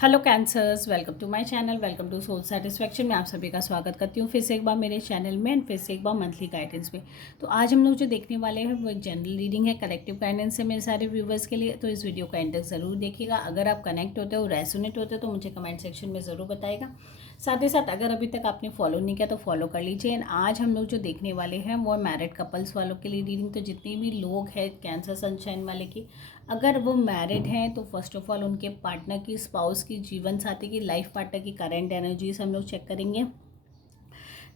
Hello Cancers, welcome to my channel, welcome to soul satisfaction में आप सभी का स्वागत करती हूँ फिर से एक बार मेरे चैनल में एंड फिर से एक बार मंथली गाइडेंस में। तो आज हम लोग जो देखने वाले हैं वो एक जनरल रीडिंग है, कलेक्टिव गाइडेंस है मेरे सारे व्यूवर्स के लिए। तो इस वीडियो को एंड तक ज़रूर देखिएगा। अगर आप कनेक्ट होते हो, रेसोनेट होते हो तो मुझे कमेंट सेक्शन में ज़रूर बताइएगा। साथ ही साथ अगर अभी तक आपने फॉलो नहीं किया तो फॉलो कर लीजिए। एंड आज हम लोग जो देखने वाले हैं वो मैरिड कपल्स वालों के लिए रीडिंग। तो जितने भी लोग हैं कैंसर सनशाइन वाले की, अगर वो मैरिड हैं तो फर्स्ट ऑफ ऑल उनके पार्टनर की, स्पाउस की, जीवन साथी की, लाइफ पार्टनर की करंट एनर्जीज हम लोग चेक करेंगे।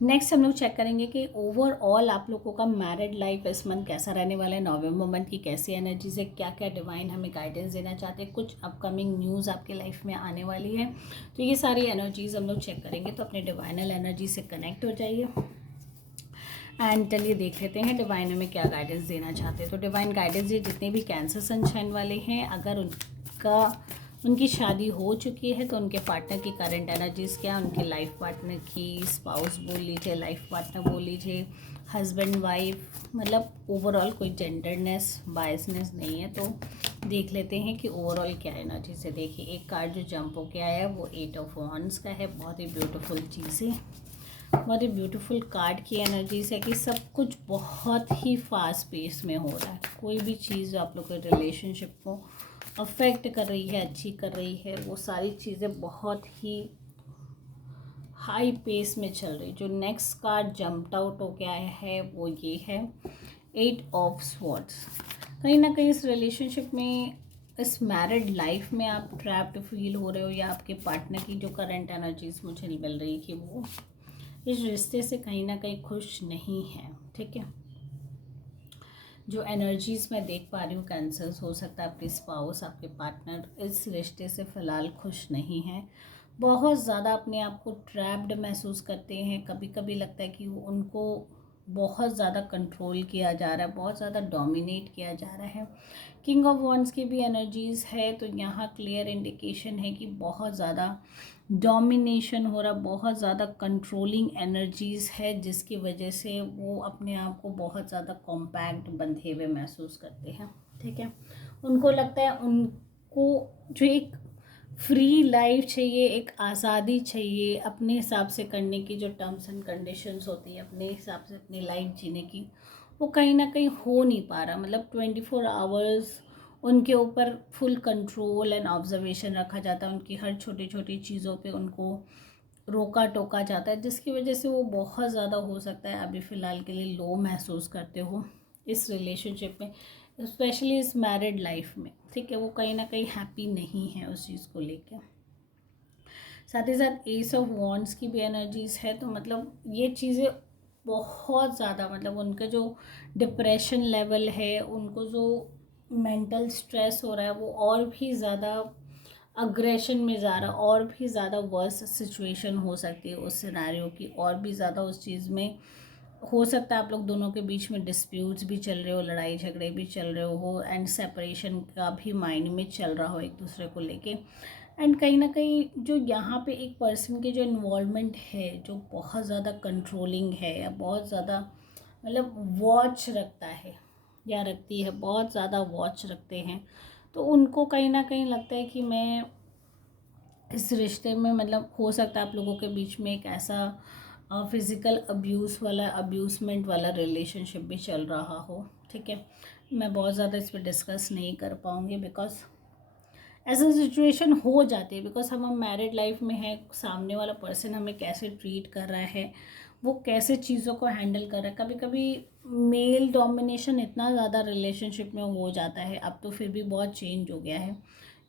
नेक्स्ट हम लोग चेक करेंगे कि ओवरऑल आप लोगों का मैरिड लाइफ इस मंथ कैसा रहने वाला है, नवंबर मंथ की कैसी एनर्जीज है, क्या क्या डिवाइन हमें गाइडेंस देना चाहते हैं, कुछ अपकमिंग न्यूज़ आपके लाइफ में आने वाली है। तो ये सारी एनर्जीज हम लोग चेक करेंगे। तो अपने डिवाइनल एनर्जी से कनेक्ट हो जाइए एंड चलिए देख लेते हैं डिवाइन हमें क्या गाइडेंस देना चाहते हैं। तो डिवाइन गाइडेंस ये जितने भी कैंसर सनशाइन वाले हैं, अगर उनकी शादी हो चुकी है तो उनके पार्टनर की करंट एनर्जीज क्या, उनके लाइफ पार्टनर की, स्पाउस बोल लीजिए, लाइफ पार्टनर बोल लीजिए, हस्बैंड वाइफ, मतलब ओवरऑल कोई जेंडरनेस बायसनेस नहीं है। तो देख लेते हैं कि ओवरऑल क्या एनर्जी से। देखिए एक कार्ड जो जंप होके आया है वो 8 ऑफ वॉन्ड्स का है। बहुत ही ब्यूटीफुल चीज़ है, बहुत ही ब्यूटीफुल कार्ड की एनर्जीज है कि सब कुछ बहुत ही फास्ट पेस में हो रहा है। कोई भी चीज़ आप लोग के रिलेशनशिप को अफेक्ट कर रही है, अच्छी कर रही है, वो सारी चीज़ें बहुत ही हाई पेस में चल रही। जो नेक्स्ट कार्ड जंप्ड आउट हो गया है वो ये है 8 ऑफ स्वॉर्ड्स। कहीं ना कहीं इस रिलेशनशिप में, इस मैरिड लाइफ में आप ट्रैप्ड फील हो रहे हो, या आपके पार्टनर की जो करंट एनर्जीज मुझे मिल रही है कि वो इस रिश्ते से कहीं ना कहीं खुश नहीं है। ठीक है, जो एनर्जीज मैं देख पा रही हूँ कैंसर्स, हो सकता है आपके स्पाउस, आपके पार्टनर इस रिश्ते से फ़िलहाल खुश नहीं है। बहुत ज़्यादा अपने आप को ट्रैप्ड महसूस करते हैं। कभी कभी लगता है कि उनको बहुत ज़्यादा कंट्रोल किया जा रहा है, बहुत ज़्यादा डोमिनेट किया जा रहा है। किंग ऑफ वॉन्ड्स की भी एनर्जीज़ है, तो यहाँ क्लियर इंडिकेशन है कि बहुत ज़्यादा डोमिनेशन हो रहा, बहुत ज़्यादा कंट्रोलिंग एनर्जीज़ है, जिसकी वजह से वो अपने आप को बहुत ज़्यादा कॉम्पैक्ट बंधे हुए महसूस करते हैं। ठीक है, उनको लगता है उनको जो एक फ्री लाइफ चाहिए, एक आज़ादी चाहिए, अपने हिसाब से करने की जो टर्म्स एंड कंडीशंस होती है, अपने हिसाब से अपनी लाइफ जीने की, वो कहीं ना कहीं हो नहीं पा रहा। मतलब 24 आवर्स उनके ऊपर फुल कंट्रोल एंड ऑब्जर्वेशन रखा जाता है, उनकी हर छोटी छोटी चीज़ों पे उनको रोका टोका जाता है, जिसकी वजह से वो बहुत ज़्यादा, हो सकता है अभी फ़िलहाल के लिए लो महसूस करते हो इस रिलेशनशिप में, स्पेशली इस मैरिड लाइफ में। ठीक है, वो कहीं ना कहीं हैप्पी नहीं है उस चीज़ को लेकर। साथ ही साथ एस ऑफ वॉन्ड्स की भी एनर्जीज है। तो मतलब ये चीज़ें बहुत ज़्यादा, मतलब उनका जो डिप्रेशन लेवल है, उनको जो मेंटल स्ट्रेस हो रहा है, वो और भी ज़्यादा अग्रेशन में जा रहा, और भी ज़्यादा वर्स सिचुएशन हो सकती है उस सिनेरियो की, और भी ज़्यादा उस चीज़ में हो सकता है आप लोग दोनों के बीच में डिस्प्यूट्स भी चल रहे हो, लड़ाई झगड़े भी चल रहे हो, एंड सेपरेशन का भी माइंड में चल रहा हो एक दूसरे को लेके। एंड कहीं ना कहीं जो यहाँ पे एक पर्सन की जो इन्वॉल्वमेंट है, जो बहुत ज़्यादा कंट्रोलिंग है, या बहुत ज़्यादा मतलब वॉच रखता है या रखती है, बहुत ज़्यादा वॉच रखते हैं, तो उनको कहीं ना कहीं लगता है कि मैं इस रिश्ते में, मतलब हो सकता है आप लोगों के बीच में एक ऐसा फिज़िकल अब्यूज़ वाला, अब्यूज़मेंट वाला रिलेशनशिप भी चल रहा हो। ठीक है, मैं बहुत ज़्यादा इस पर डिस्कस नहीं कर पाऊँगी, बिकॉज ऐसा सिचुएशन हो जाती है, बिकॉज हम मैरिड लाइफ में हैं। सामने वाला पर्सन हमें कैसे ट्रीट कर रहा है, वो कैसे चीज़ों को हैंडल कर रहा है। कभी कभी मेल डोमिनेशन इतना ज़्यादा रिलेशनशिप में हो जाता है, अब तो फिर भी बहुत चेंज हो गया है।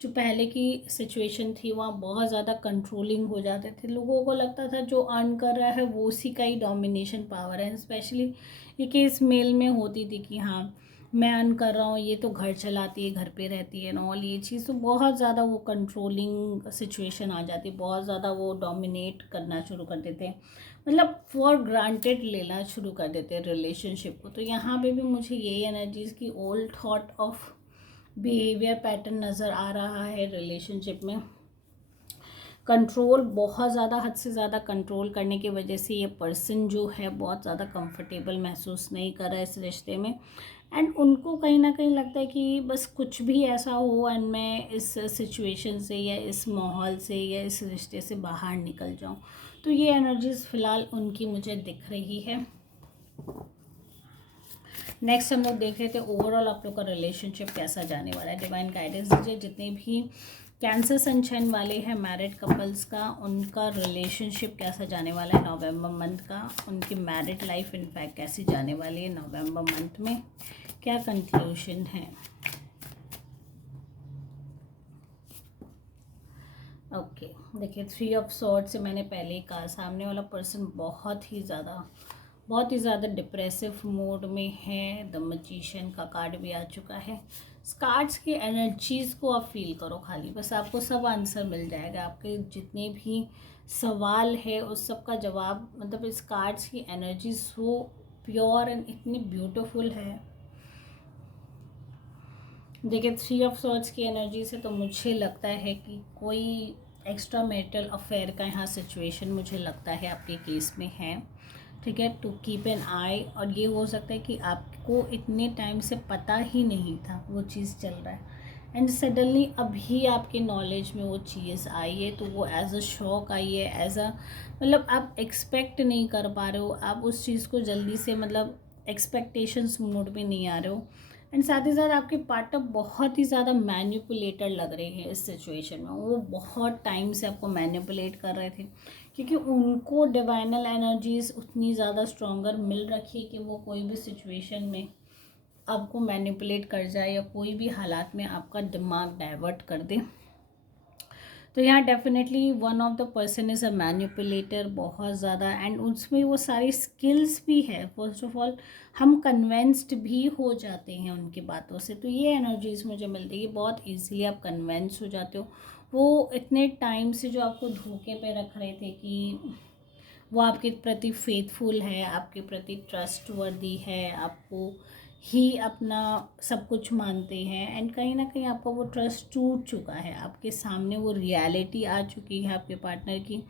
जो पहले की सिचुएशन थी वहाँ बहुत ज़्यादा कंट्रोलिंग हो जाते थे, लोगों को लगता था जो अर्न कर रहा है वो उसी का ही डोमिनेशन पावर है। स्पेशली ये केस मेल में होती थी कि हाँ मैं अर्न कर रहा हूँ, ये तो घर चलाती है, घर पे रहती है ऑल, ये चीज़। तो बहुत ज़्यादा वो कंट्रोलिंग सिचुएशन आ जाती, बहुत ज़्यादा वो डोमिनेट करना शुरू कर देते हैं, मतलब फॉर ग्रांटेड लेना शुरू कर देते हैं रिलेशनशिप को। तो यहाँ पे भी मुझे यही एनर्जीज की old thought of behaviour pattern नज़र आ रहा है रिलेशनशिप में। कंट्रोल बहुत ज़्यादा, हद से ज़्यादा कंट्रोल करने की वजह से ये पर्सन जो है बहुत ज़्यादा कंफर्टेबल महसूस नहीं कर रहा है इस रिश्ते में। एंड उनको कहीं ना कहीं लगता है कि बस कुछ भी ऐसा हो एंड मैं इस सिचुएशन से या इस माहौल से या इस रिश्ते से बाहर निकल जाऊं। तो ये एनर्जीज फ़िलहाल उनकी मुझे दिख रही है। नेक्स्ट हम लोग देख रहे थे ओवरऑल आप लोग का रिलेशनशिप कैसा जाने वाला है। डिवाइन गाइडेंस दीजिए। जितने भी कैंसर सनशाइन वाले हैं मैरिड कपल्स का, उनका रिलेशनशिप कैसा जाने वाला है नवंबर मंथ का। उनकी मैरिड लाइफ इनफैक्ट कैसी जाने वाली है नवंबर मंथ में, क्या कंक्लूजन है। ओके देखिए, 3 ऑफ सॉर्ड्स से मैंने पहले ही कहा, सामने वाला पर्सन बहुत ही ज़्यादा डिप्रेसिव मोड में है। द मैजिशियन का कार्ड भी आ चुका है। इस कार्ड्स की एनर्जीज़ को आप फील करो खाली, बस आपको सब आंसर मिल जाएगा। आपके जितने भी सवाल है उस सब का जवाब, मतलब इस कार्ड्स की एनर्जीज वो प्योर एंड इतनी ब्यूटीफुल है। देखिए 3 ऑफ सॉर्ड्स की एनर्जी से तो मुझे लगता है कि कोई एक्स्ट्रा मैरिटल अफेयर का यहाँ सिचुएशन मुझे लगता है आपके केस में है। ठीक है, टू कीप एन आई। और ये हो सकता है कि आपको इतने टाइम से पता ही नहीं था वो चीज़ चल रहा है एंड सडनली अभी आपके नॉलेज में वो चीज़ आई है, तो वो एज अ शॉक आई है, एज अ मतलब आप एक्सपेक्ट नहीं कर पा रहे हो, आप उस चीज़ को जल्दी से मतलब एक्सपेक्टेशंस मोड में नहीं आ रहे हो। एंड साथ ही साथ आपके पार्टनर बहुत ही ज़्यादा मैनिपुलेटर लग रहे हैं इस सिचुएशन में। वो बहुत टाइम से आपको मैनिपुलेट कर रहे थे क्योंकि उनको डिवाइनल एनर्जीज उतनी ज़्यादा स्ट्रॉन्गर मिल रखी है कि वो कोई भी सिचुएशन में आपको मैनिपुलेट कर जाए या कोई भी हालात में आपका दिमाग डाइवर्ट कर दे। तो यहाँ definitely one of the person is a manipulator बहुत ज़्यादा, एंड उसमें वो सारी स्किल्स भी है। फर्स्ट ऑफ ऑल हम कन्वेंस्ड भी हो जाते हैं उनकी बातों से, तो ये एनर्जीज मुझे मिलती है। बहुत ईजीली आप कन्वेंस हो जाते हो। वो इतने टाइम से जो आपको धोखे पे रख रहे थे कि वो आपके प्रति फेथफुल है, आपके प्रति ट्रस्टवर्दी है, आपको ही अपना सब कुछ मानते हैं, एंड कहीं ना कहीं आपका वो ट्रस्ट टूट चुका है। आपके सामने वो रियलिटी आ चुकी है आपके पार्टनर की,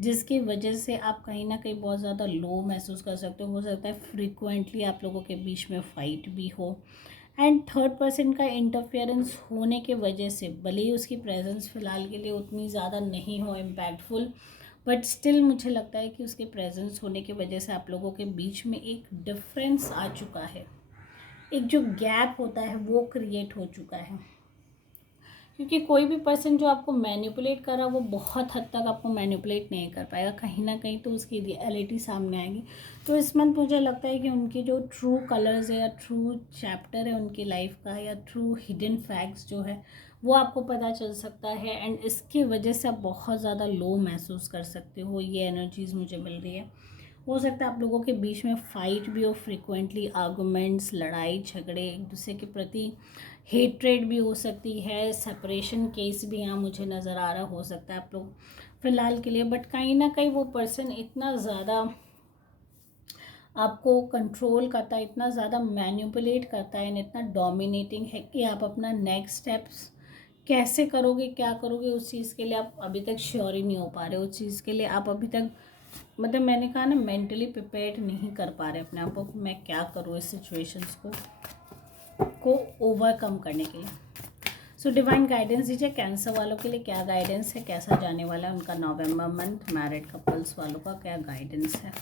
जिसकी वजह से आप कहीं ना कहीं बहुत ज़्यादा लो महसूस कर सकते हो सकता है फ्रिक्वेंटली आप लोगों के बीच में फ़ाइट भी हो। एंड थर्ड पर्सन का इंटरफेरेंस होने के वजह से भले ही उसकी प्रेजेंस फ़िलहाल के लिए उतनी ज़्यादा नहीं हो इम्पैक्टफुल, बट स्टिल मुझे लगता है कि उसके प्रेजेंस होने की वजह से आप लोगों के बीच में एक डिफरेंस आ चुका है। एक जो गैप होता है वो क्रिएट हो चुका है, क्योंकि कोई भी पर्सन जो आपको मैनिपुलेट कर रहा है वो बहुत हद तक आपको मैनिपुलेट नहीं कर पाएगा। कहीं ना कहीं तो उसकी रियलिटी सामने आएगी। तो इस मंथ मुझे लगता है कि उनके जो ट्रू कलर्स है या ट्रू चैप्टर है उनकी लाइफ का या ट्रू हिडन फैक्ट्स जो है वो आपको पता चल सकता है, एंड इसकी वजह से आप बहुत ज़्यादा लो महसूस कर सकते हो। ये एनर्जीज़ मुझे मिल रही है। हो सकता है आप लोगों के बीच में फ़ाइट भी हो, फ्रिक्वेंटली आर्गूमेंट्स, लड़ाई झगड़े, एक दूसरे के प्रति हेट्रेड भी हो सकती है। सेपरेशन केस भी यहाँ मुझे नज़र आ रहा हो सकता है आप लोग फ़िलहाल के लिए। बट कहीं ना कहीं वो पर्सन इतना ज़्यादा आपको कंट्रोल करता है, इतना ज़्यादा मैनिपुलेट करता है, इतना डोमिनेटिंग है कि आप अपना नेक्स्ट स्टेप्स कैसे करोगे, क्या करोगे, उस चीज़ के लिए आप अभी तक श्योर ही नहीं हो पा रहे। उस चीज़ के लिए आप अभी तक मतलब मैंने कहा ना मेंटली प्रिपेयर्ड नहीं कर पा रहे अपने आप को कि मैं क्या करूँ इस सिचुएशंस को ओवरकम करने के लिए। सो डिवाइन गाइडेंस दीजिए कैंसर वालों के लिए, क्या गाइडेंस है, कैसा जाने वाला है उनका नवंबर मंथ। मैरिड कपल्स वालों का क्या गाइडेंस है।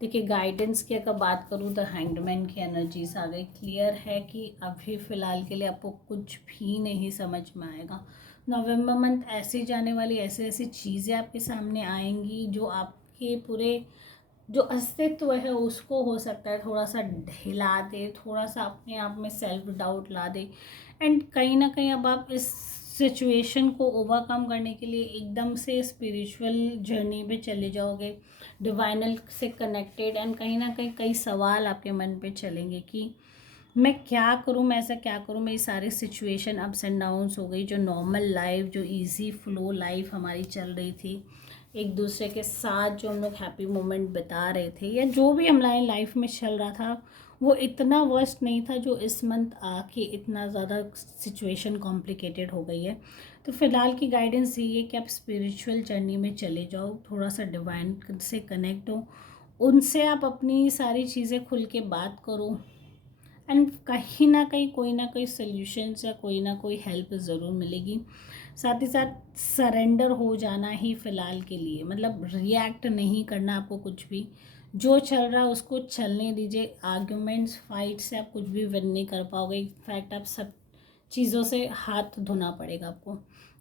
देखिए गाइडेंस की अगर बात करूँ तो हैंगमैन की एनर्जीज आ गई। क्लियर है कि अभी फ़िलहाल के लिए आपको कुछ भी नहीं समझ में आएगा। नवंबर मंथ ऐसी जाने वाली ऐसी ऐसी चीज़ें आपके सामने आएंगी जो आपके पूरे जो अस्तित्व है उसको हो सकता है थोड़ा सा ढिला दे, थोड़ा सा अपने आप में सेल्फ डाउट ला दे। एंड कहीं ना कहीं अब आप इस सिचुएशन को ओवरकम करने के लिए एकदम से स्पिरिचुअल जर्नी पे चले जाओगे, डिवाइनल से कनेक्टेड, एंड कहीं ना कहीं कई सवाल आपके मन पे चलेंगे कि मैं क्या करूं, मैं ऐसा क्या करूं। मेरी सारी सिचुएशन अप्स एंड डाउन्स हो गई, जो नॉर्मल लाइफ, जो इजी फ्लो लाइफ हमारी चल रही थी, एक दूसरे के साथ जो हम लोग हैप्पी मोमेंट बिता रहे थे या जो भी हमारी लाइफ में चल रहा था, वो इतना वर्स्ट नहीं था जो इस मंथ आके इतना ज़्यादा सिचुएशन कॉम्प्लिकेटेड हो गई है। तो फ़िलहाल की गाइडेंस यही है कि आप स्पिरिचुअल जर्नी में चले जाओ, थोड़ा सा डिवाइन से कनेक्ट हो, उनसे आप अपनी सारी चीज़ें खुल के बात करो, एंड कहीं ना कहीं कोई ना कोई सोल्यूशंस या कोई ना कोई हेल्प ज़रूर मिलेगी। साथ ही साथ सरेंडर हो जाना ही फ़िलहाल के लिए, मतलब रिएक्ट नहीं करना आपको, कुछ भी जो चल रहा है उसको चलने दीजिए। आर्ग्यूमेंट्स, फाइट से आप कुछ भी विन नहीं कर पाओगे, इनफैक्ट आप सब चीज़ों से हाथ धोना पड़ेगा आपको,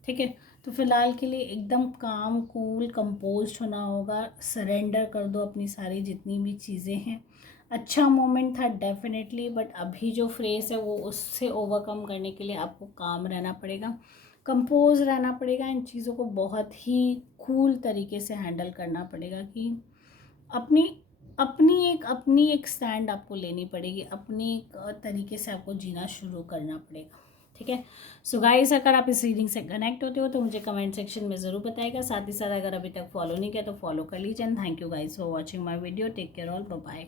ठीक है। तो फिलहाल के लिए एकदम काम, कूल, कंपोज्ड होना होगा, सरेंडर कर दो अपनी सारी जितनी भी चीज़ें हैं। अच्छा मोमेंट था डेफिनेटली, बट अभी जो फ्रेज है वो उससे ओवरकम करने के लिए आपको काम रहना पड़ेगा, कंपोज रहना पड़ेगा, इन चीज़ों को बहुत ही कूल तरीके से हैंडल करना पड़ेगा कि अपनी अपनी एक स्टैंड आपको लेनी पड़ेगी, अपनी एक तरीके से आपको जीना शुरू करना पड़ेगा, ठीक है। सो गाइस, अगर आप इस रीडिंग से कनेक्ट होते हो तो मुझे कमेंट सेक्शन में ज़रूर बताइएगा। साथ ही साथ अगर अभी तक फॉलो नहीं किया तो फॉलो कर लीजिए। And thank you guys for watching my video. Take care all, bye bye.